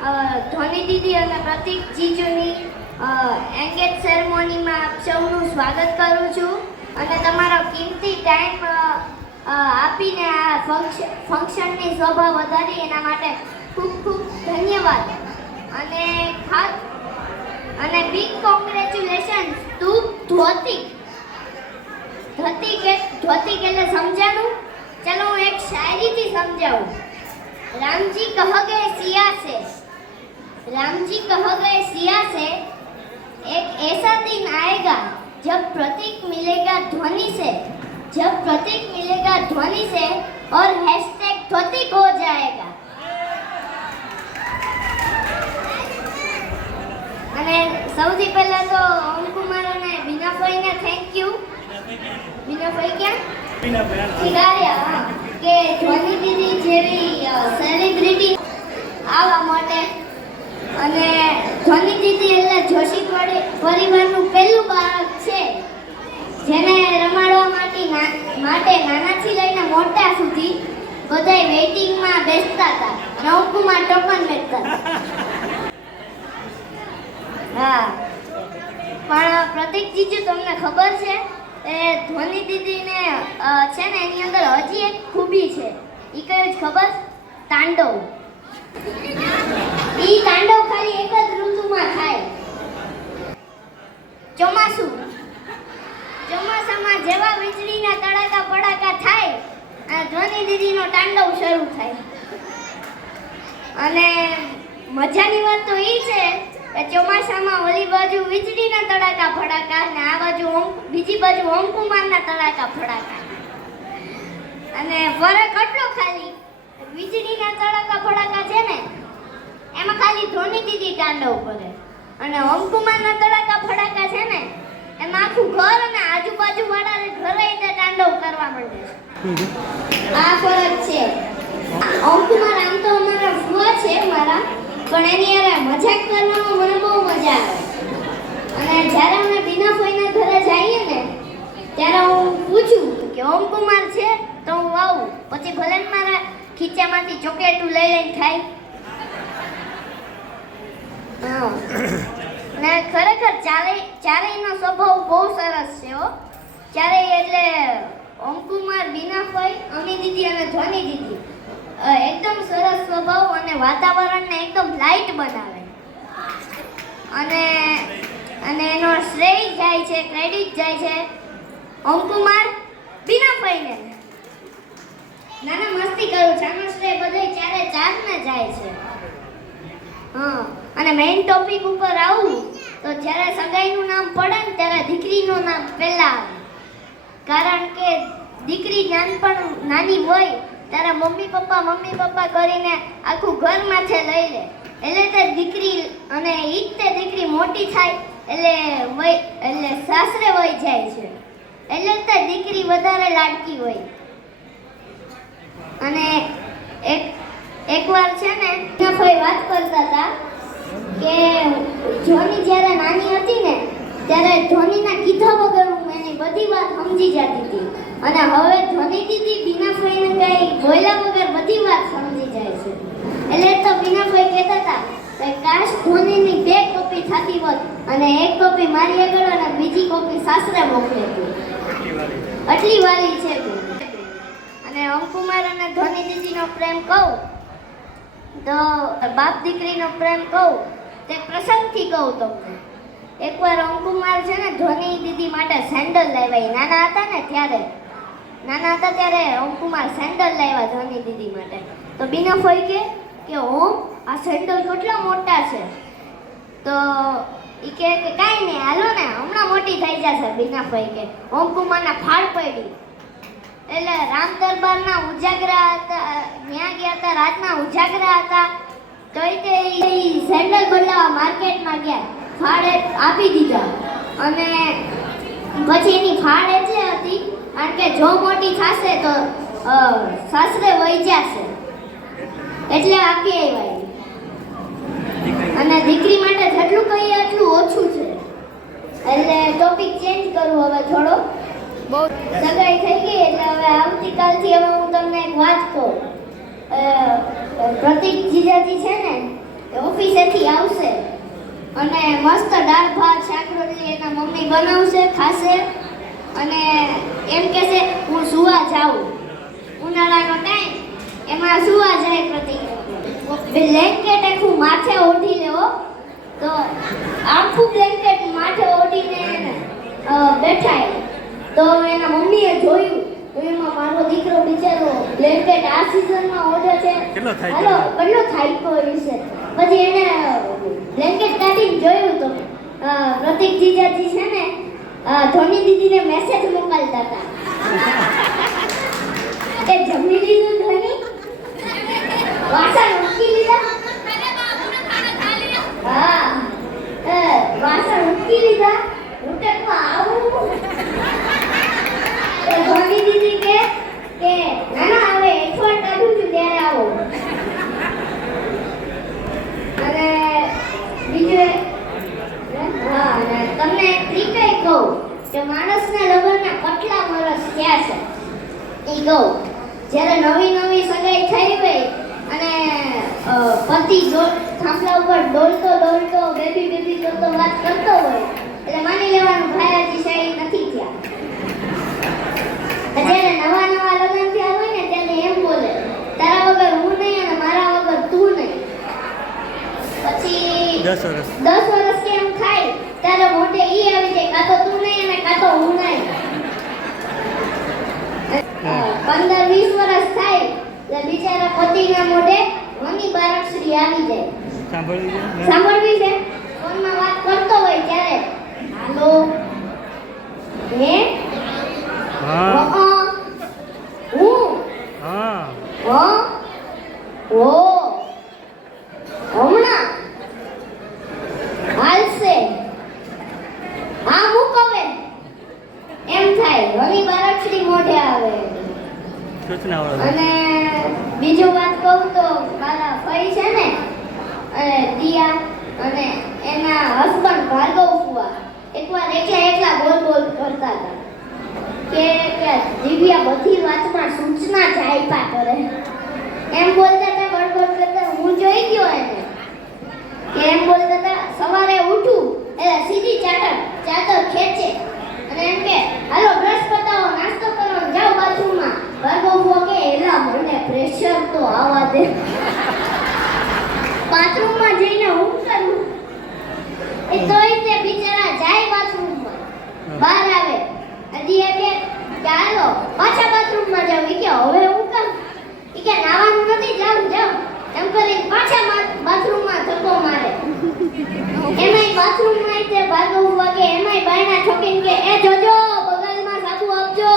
ધોની દીદી અને પ્રતિક જીજુની એન્ગેજ સેરેમોનીમાં આપ સૌનું સ્વાગત કરું છું અને તમારો કિંમતી ટાઈમ આપીને આ ફંક્શનની શોભા વધારી એના માટે ખૂબ ખૂબ ધન્યવાદ અને બિગ કોંગ્રેચ્યુલેશન્સ ટુ ધોતી એટલે સમજાણું? चलो હું એક શાયરીથી સમજાવું। रामजी कह गए सिया से एक ऐसा दिन आएगा जब प्रतीक मिलेगा ध्वनि से और हैशटैग धोतिक हो जाएगा। અને સૌથી પહેલા તો ઓમ કુમાર અને બીનાભાઈને થેન્ક યુ। બીનાભાઈ ક્યાં? ખીગાર્યા કે ધ્વનિ દીદી જેવી સેલિબ્રિટી આવવા માટે અને ધ્વનિ દીદી એટલે જોશી પરિવારનું પહેલું બાળક છે જેને રમાડવા માટે નાનાથી લઈને મોટા સુધી બધાય વેઇટિંગમાં બેસતા હતા અને ઓમ કુમાર ટોકન બેસતા હતા। હા, પણ પ્રતિક જીજુ તમને ખબર છે એ ધ્વનિ દીદીને છે ને એની અંદર હજી એક ખૂબી છે। ઈ કયું જ ખબર? તાંડવ। ઈ તાંડવ ખાલી એક જ ઋતુમાં થાય, ચોમાસામાં જેવા વીજળીના તડાકા પડાકા થાય અને ધ્વનિ દીદીનો તાંડવ શરૂ થાય। અને મજાની વાત તો ઈ છે કે ચોમાસામાં ઓલી બાજુ વીજળીના તડાકા ફડાકા અને આ બાજુ બીજી બાજુ ઓમ કુમારના તડાકા ફડાકા। અને ફરક એટલો ખાલી વીજળીના તડાકા ફડાકા છે ને એમાં ખાલી ધ્વનિ દીદી તાંડવ કરે અને ઓમ કુમારના તડાકા ફડાકા છે ને એમાં આખું ઘર અને આજુબાજુ વાળા ઘરે તાંડવ કરવા માંડે છે। આ ફરક છે। ઓમ કુમાર આમ તો અમારા ફુવા છે મારા, પણ એની યારે મજાક કરવામાં મને બહુ મજા આવે। અને જ્યારે અમે બીનાભાઈના ઘરે જઈએ ને ત્યારે હું પૂછું કે ઓમ કુમાર છે તો હું આવું, પછી ભલે ને મારા ખીચામાંથી ચોકલેટું લઈને ખાઈ। ને ખરેખર ચારેયનો સ્વભાવ બહુ સરસ છે હો। ચારેય એટલે ઓમ કુમાર, બીનાભાઈ, અમી દીદી અને ધ્વનિ દીદી એકદમ સરસ સ્વભાવ અને વાતાવરણને એકદમ લાઇટ બનાવે અને એનો શ્રેય જાય છે, ક્રેડિટ જાય છે ઓમ કુમાર, બીનાભાઈને। નાના મસ્તી કરું છું, આનો શ્રેય બધે ચારને જાય છે। હા, અને મેઇન ટોપિક ઉપર આવું તો જ્યારે સગાઈનું નામ પડે ને ત્યારે દીકરીનું નામ પહેલા આવે, કારણ કે દીકરી નાની હોય ત્યારે મમ્મી પપ્પા કરીને આખું ઘર માથે લઈ લે, એટલે તે દીકરી અને ઈ જ તે દીકરી મોટી થાય એટલે સાસરે વહી જાય છે, એટલે તે દીકરી વધારે લાડકી હોય। અને એકવાર છે ને ભાઈ વાત કરતા હતા કે ધ્વનિ જ્યારે નાની હતી ને ત્યારે ધ્વનિના કીધા વગર હું એની બધી વાત સમજી જતી હતી અને હવે ધ્વનિ દીદી બીનાભાઈને કઈ બોલ્યા વગર બધી વાત સમજી જાય છે। એટલે તો બીનાભાઈ કહેતા હતા કે કાશ ધ્વનિની 2 કોપી થતી હોત અને એક કોપી મારી આગળ અને બીજી કોપી સાસરે મોકલેતી, આટલી વાલી છે। અને ઓમ કુમાર અને ધ્વનિ દીદીનો પ્રેમ કહું તો બાપ દીકરીનો પ્રેમ કહું તે પ્રસંગથી કહું તમને। એકવાર ઓમ કુમાર છે ને ધ્વનિ દીદી માટે સેન્ડલ લાવ્યા, નાના હતા ત્યારે ઓમ કુમાર સેન્ડલ લાવ્યા ધ્વનિ દીદી માટે। તો બીનાભાઈ કે ઓમ આ સેન્ડલ કેટલા મોટા છે, તો ઈ કે કાંઈ નહીં હાલો ને હમણાં મોટી થઈ જશે। બીનાભાઈ કે ઓમ કુમારના ફાળ પડી એટલે રામ દરબારના ઉજાગરા હતા, ત્યાં ગયા હતા, રાતના ઉજાગરા હતા, તો તે સેન્ડલ બદલાવા માર્કેટમાં ગયા, ફાળ આપી દીધા અને પછી એની ફાળ એટલે હતી કારણ કે જો મોટી થશે તો સાસરે વહી જશે એટલે આપી આવ્યા। અને દીકરી માટે જેટલું કહીએ એટલું ઓછું છે, એટલે ટોપિક ચેન્જ કરું હવે થોડો। બહુ સગાઈ થઈ ગઈ એટલે હવે આવતીકાલથી હવે હું તમને એક વાત કહું। પ્રતિક જીજાજી છે ને એ ઓફિસેથી આવશે અને મસ્ત દાળ ભાત શાક રોટલી એના મમ્મી બનાવશે ખાશે અને એમ કહેશે હું સુવા જાઉં. ઉનાળાનો ટાઈમ એમાં સુવા જાય પ્રતિક. બ્લેન્કેટ આખું માથે ઓઢી લેવો તો આખું બ્લેન્કેટ માથે ઓઢીને બેઠાય તો એના મમ્મીએ જોયું તો એમાં મારો દીકરો બિચારો બ્લેન્કેટ આ સિઝનમાં ઓઢે છે કેટલો થાક્યો હશે. પછી એને બ્લેન્કેટ કાઢીને જોયું તો પ્રતિક જીજાજી છે ને ધોની દીદીને મેસેજ મોકલતા હતા કે જમી લીધું ધોની, વાસણ ઉટકી લીધા, હા વાસણ ઉટકી લીધા, ઉટકમાં આવું. તો ધોની દીદી કે ના હવે એઠવાડ કાઢું છું ત્યારે આવો. અને બીજું હા તમને ટ્રીક કહું કે માણસના લગ્નના કેટલા વર્ષ થયા છે એ કહું. જ્યારે નવી સગાઈ થઈ હોય અને પતિ થાંભલા ઉપર ડોલતો બેબી કરતો વાત કરતો હોય એટલે માની લેવાનું ભાઈ હજી શાયદ નથી થયા. જ્યારે નવા લગ્ન થયા હોય ને ત્યારે એમ બોલે તારા વગર હું નહીં અને મારા વગર તું નહીં. પછી 10 વર્ષ કેમ થાય ત્યારે મોઢે ઈ આવી જાય કાં તો તું નહીં અને કાં તો હું નહીં. 15-20 વર્ષ થાય એટલે બિચારા પતિના મોઢે મની બારકશ્રી આવી જાય. સાંભળવી છે ફોનમાં વાત કરતો હોય ત્યારે હાલો હે હા હું હા ઓ હમણાં હાલશે હા મૂકવે એમ થાય. ઘણી બારકશ્રી મોઢે આવે. અને બીજું વાત કહું તો મારા ભાઈ છે ને દિયા અને એના હસબન્ડ ભાર્ગવ ફુવા એકવાર એકલા બોલ કરતા હતા કે દિવ્યા બધી વાતમાં સૂચના જ આપ્યા કરે એમ બોલતા હતા. બળબડ કરતા હું જોઈ ગયો એને કે એમ બોલતા હતા સવારે ઉઠું એટલે સીધી ચાદર ખેંચે અને એમ કે હાલો બ્રશ પતાવો નાસ્તો કરો જાઓ બાથરૂમમાં. ભાર્ગવ કે એલા મને પ્રેશર તો આવા દે બાથરૂમમાં જઈને હું કરું. એ તોય તે બિચારા જાય બાથરૂમમાં બહાર આવે હજી કે ચાલો પાછા બાથરૂમમાં જાવ. કે હવે હું કામ કે નાવાનું નથી જાવ એમ કરીને પાછા બાથરૂમમાં ધક્કો મારે. એમાંય બાથરૂમમાં તે ભાર્ગવ વાગે એમાંય બાયણા ઠોકીને કે એ જોજો બગલમાં સાબુ આપજો.